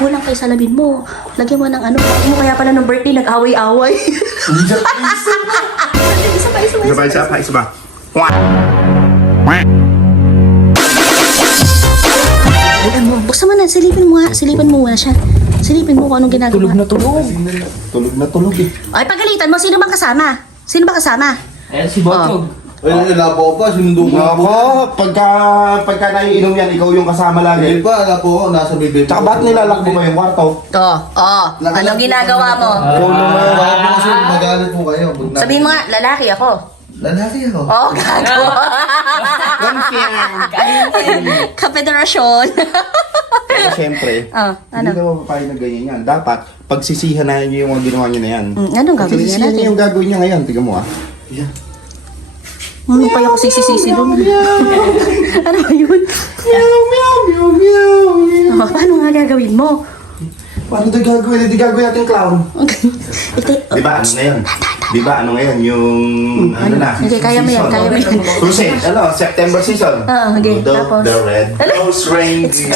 Kulang kay salamin mo. Lagyan mo ng ano. Mo kaya pala ng birthday, nag-away-away. Isa pa. Ayan mo, buksan mo na, silipin mo nga. Silipin mo muna siya. Silipin mo kung anong ginagawa. Tulog na tulog eh. Ay, pagalitan mo, sino bang kasama? Sino ba kasama? Ayan si Botog. Ay, labo pa, sinundo ko na ako. Pagka naiinom yan, ikaw yung kasama Dahil lagi. pa, labo ko, nasa bibig. Tsaka ba't nilalakbo mo yung kwarto? Anong ginagawa mo? Baka po kasi magalit po kayo. Sabihin mo nga, lalaki ako. Lalaki ako. Gago. Kapederasyon. Pero siyempre, ano? hindi ka mapapayag na ganyan yan. Dapat, pagsisihan na niyo yung mga ginawa niyo na yan. Anong gagawin niya Pagsisisihan natin? niyo yung gagawin niya ngayon. Tignan mo ah. Ano pa yung sisi-sisi doon? Ano ba yun? Paano nga gagawin mo? Paano ito gagawin? Hindi gagawin natin clown. Di ba ano ngayon? Di ba ano ngayon? Yung ano na? Hindi, kaya mo yan, kaya mo yan. Crusade, September season. Okay, Rudolph tapos? the Red Nose Reindeer.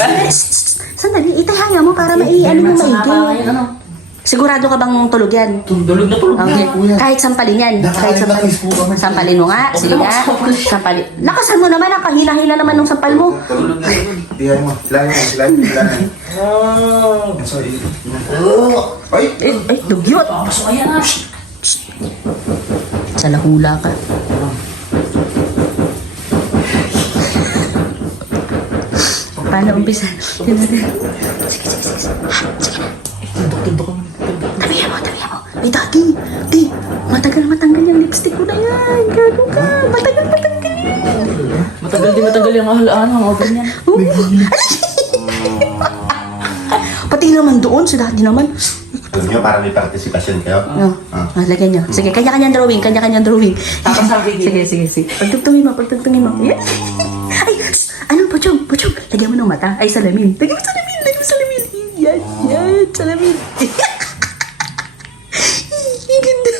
Sandali, itahanga mo para ano mo maigi. Sigurado ka bang tulog yan? Tulog na tulog Okay. na. Kahit sampalin yan. Kahit sampalin. Sampalin mo nga. Sige nga. Sampalin. Lakasan mo naman. Ang kahina-hina naman ng sampal mo. Tulog na. Tingnan mo. Silahin. Sorry. Ay! Ay, dugyot. Pasok ayan na. Sa lahula ka. Paano umpisa? Sige. Tabihan mo. Ay, dati. Di, matagal yung lipstick mo na yan. Gago ka. Matagal yan. Matagal yung ahalaan ng order niyan. Pati naman doon, si dati naman. Alam nyo, para may participation kayo. Lagyan niyo. Sige, kanya-kanyang drawing. Tapos sabi niya. Sige. Pagtugtungin mo. Yan. Ay, ano, Puchong. Lagyan mo ng mata. Ay, salamin. Lagyan mo salamin. Yan, salamin. Ganda.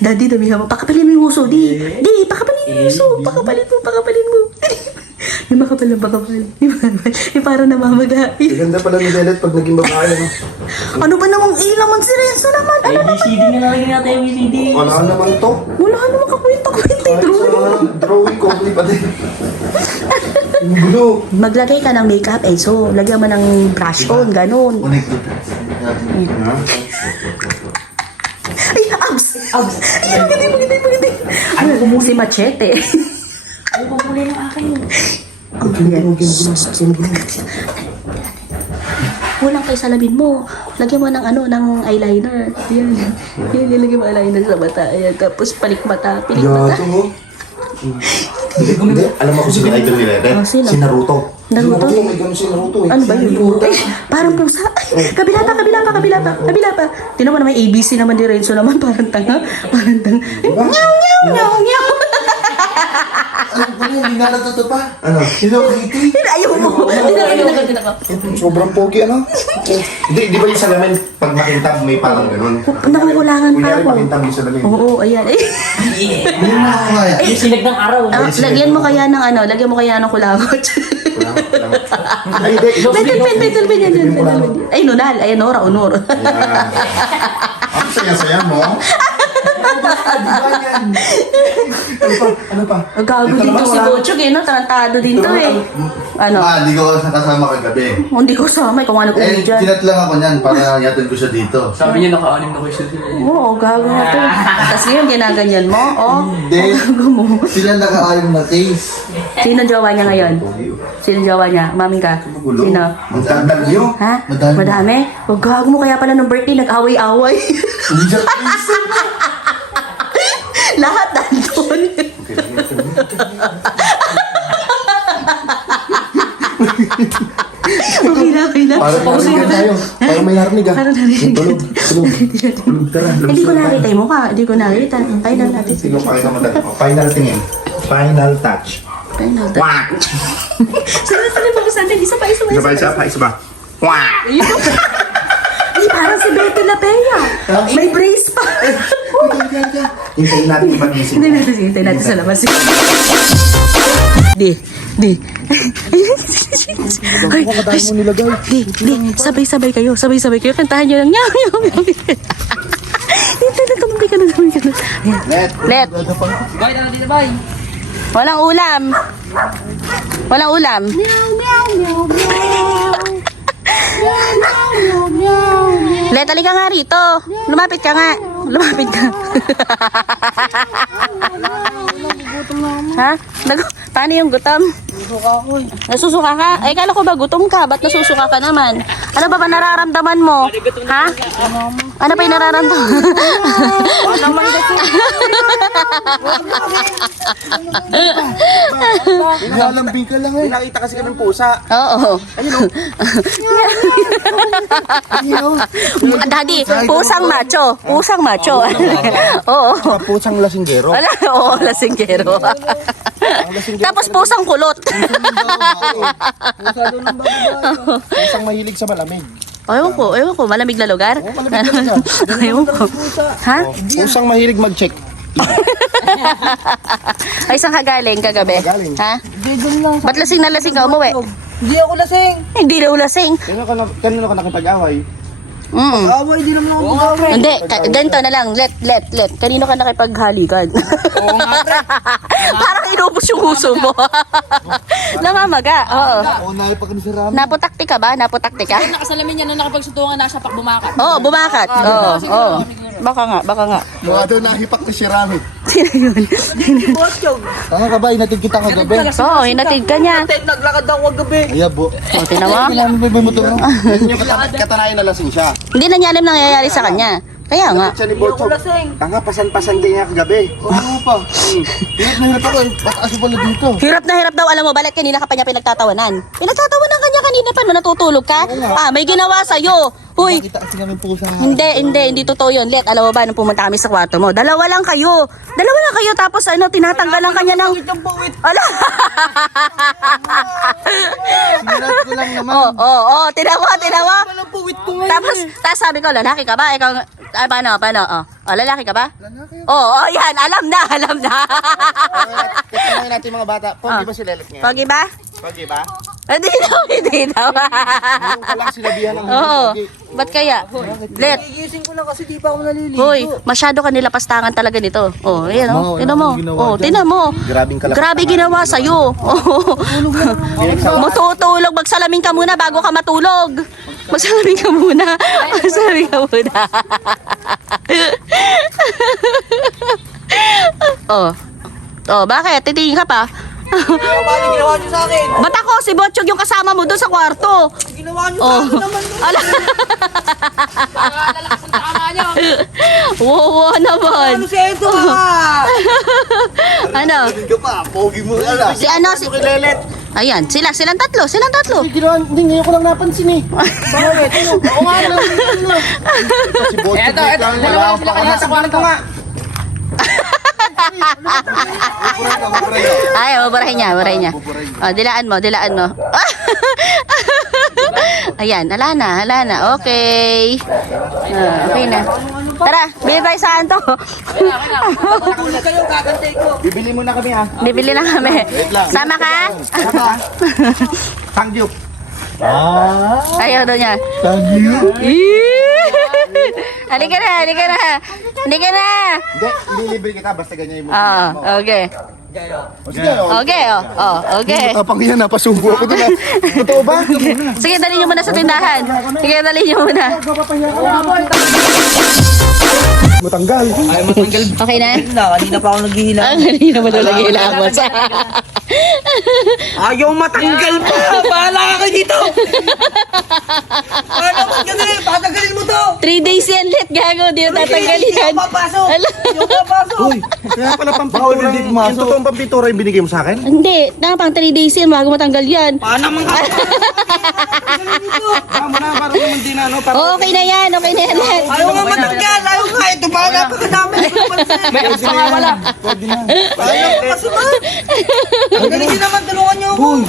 Daddy, damihan mo. Pakapalin mo yung uso. Di, pakapalin mo yung uso. Pakapalin mo. Yung makapal. Yung parang namamaga. Ganda pala ni Lelet pag naging babae. Ano ba namang ilaman si Renzo naman? ABCD nga nalagyan natin ABCD. Wala naman to. Wala naman kakwento yung drawing. Drawing ko. Hindi pa din. Yung gulo. Maglagay ka ng makeup, so lagyan mo ng brush on, ganun. Unik dito. Ay, abs! Ay, magaling. Ano, si Machete. Ay, pumuli ng akin. Kulang kay salamin mo. Lagyan mo ng ng eyeliner. Yan, nilagyan mo eyeliner sa mata. Ayan, tapos palik mata. Yato mo. Hindi, alam mo kung sino idol ni Lelet? Sino? Si Naruto. Naruto? May ganun si Naruto eh. Ano ba yun? Ay, parang pusa. Ay, kabila pa. Tinan mo naman, ABC naman ni Renzo naman. Parang tanga. Nyaw. Ano ba yun? Hindi na natuto pa. Ano? Hello, Kitty. Ayaw mo. Tingnan ko. Sobrang pogi ano? Di ba yung salamin pag makintab may parang ganun? Nakukulangan pa Kunyari ako. makintab yung salamin. Oo, ayan. Hindi na ako kaya. Yung sinag ng araw. Lagyan mo kaya ng kulangot. Ay, hindi. Petal pen yan. Ay, nunal. Ay, Nora. Ang saya-saya mo. Ano pa? Gago dito si Bochog no? Tarantado din to eh. Ano? Hindi ko kasama kagabi. Hindi ko sama. Kung ano Eh, dyan. kinat lang ako niyan para yatid ko siya dito. Sabi niya naka-anim na question sila. Oo, gago na to. Tapos ngayon, ginaganyan mo. Oh, Hindi. Sila naka-alim na case. sino jowa niya ngayon? Sino jowa niya? Maming ka? Sino? Ang tandang nyo. Ha? Madami. Madami? O gago mo kaya pala ng birthday, nag-away-away. Lahat nandun. Okay na. Para narinig tayo. Para may narinig ah. Parang narinig. Tulog. Tara. Hindi ko nakita mo ka. Hindi ko nakita. Tayo na natin. Sige, pakita mo tayo. Final tingin. Final touch. Tayo na. Wah! Sana pag-usatin. Isa pa. Isa ba? Wah! Ay, Parang si Betty Lapea. May brace pa. Hintayin natin magising. Hintayin natin sa labas. Di. Ay, Kadami mo nilagay. di. Sabay-sabay kayo. Kantahan nyo lang. Nyam. Hintayin na, tumabay ka na. Ayan. Let. Boy, tara dito, boy. Walang ulam. Let, halika nga rito. Lumapit ka nga. Ha? Paano yung gutom? Nasusuka ka? Ay, kala ko ba gutom ka? Ba't nasusuka ka naman? Ano ba nararamdaman mo? Ha? Ano pa yung nararamdaman? Nilalambing ka lang eh. Nakita kasi kami pusa. Oo. Daddy, pusang macho. Oo. Pusang lasinggero. Wala, oo, lasinggero. Tapos pusang kulot. Pusang mahilig sa malamig. Ewan ko, malamig na lugar? malamig na lugar. Ewan ko. Ha? Pusang mahilig mag-check. Ay, saan ka galing kagabi? Galing. Ha? Ba't lasing na lasing ka umuwi? Hindi ako lasing. Hindi daw lasing. Kanino ka nakipag-away? Away, di naman ako mag-away. Hindi, ganito na lang. Let. Kanino ka nakipaghalikan? Oo nga, pre. Parang inubos yung huso mo. Namamaga, oo. Oo, naipag ni si Rami. Naputakti ka ba? Nakasalamin niya nung nakapagsutungan na siya bumakat. Oo, bumakat. Oo. Baka nga. Mga doon nahipak ni si Rami. Sino yun? Tanga ka ba? Inatid kita kagabi. Oo, hinatid ka niya. Naglakad ako kagabi. Ayabo. O, tinawa. Kailangan mo ba yung motor mo? Yan yung katanayan na lasing siya. Hindi na niya alam nangyayari sa kanya. Kaya nga. Siya ni Bocho. Tanga, pasan-pasan din niya kagabi. Oo pa. Hirap na hirap ako eh. Pataas pala dito. Hirap na hirap daw. Alam mo, balat kanina ka pa niya pinagtatawanan. Pinagtatawanan ka niya kanina pa. Natutulog ka? May ginawa sa'yo. Huy. Kita kasi namin pusa. Hindi totoo yun. Let, alam mo ba, nung pumunta kami sa kwarto mo, dalawa lang kayo, tapos tinatanggalan kanya ng... Ala! Sinirap ko lang naman. Tinawa. Tapos sabi ko, lalaki ka ba? Ikaw, paano? Lalaki ka ba? Yan, alam na. Kasi natin mga bata. Pogi ba si Lelet ngayon? Pogi ba? Pogi ba? Hindi daw. Yung ka lang sinabihan ng Oo. pogi. Ba't kaya? Let. Gigising ko lang kasi di pa ako naliligo. Hoy, masyado ka nilapastangan talaga nito. Ayan Oo, Tinan mo. ano ginawa dyan? Tinan mo. Grabing kalapit. Grabe ginawa sa'yo. Matutulog. Magsalamin ka muna bago ka matulog. Magsalamin ka muna. Bakit? Titingin ka pa? Paano ginawa niyo sa akin? Ba't ako? Si Botchog yung kasama mo doon sa kwarto. Ginawa niyo sa akin naman. Ala. Lalakas ang tama niyo. Wow naman. Ano siya ito ha? Ano? Ka pa, pogi mo ala. Si Lelet. Ayan, silang tatlo. Hindi, ngayon ko lang napansin eh. Bakit? Oo nga naman. Si Bocho Eto, lang. dalawa sila kanina sa kwarto nga. Ay, maburahin niya. Dilaan mo. Ayan, hala na. Okay. Okay na. Tara, bili tayo saan to? Tulog kayo, kakantay ko. Bibili muna kami ha. Bibili na kami. Sama ka? Thank you. Ayaw daw niya. Thank you. Halika na. Hindi, libre kita basta ganyan yung Okay. Sige, Okay. Kapangihan, napasubo ako doon ah. Totoo ba? Sige, dali niyo muna sa tindahan. Matanggal. Okay na? Kanina pa ako naghihila. Kanina mo daw nag-iilamos. Ayaw matanggal pa! Bahala ka kayo dito! Paano matanggalin? Patanggalin mo to! 3 days yan, Let. Gago. Di na tatanggalin Hindi yan. ako papasok! Hindi ako papasok! Kaya pala pampintura. Yung totoong pampintura yung binigay mo sa akin? Hindi. Pang 3 days yan bago matanggal yan. Paano naman ka? Tama na, parang naman din ano. Okay na yan, Let. Ayaw nga matanggal! Ayaw nga! Ito ba? Napakadami! May apps pa nga wala! Pwede na. Ayaw ko kasi ba? Ang galing din naman, tulungan niyo ako!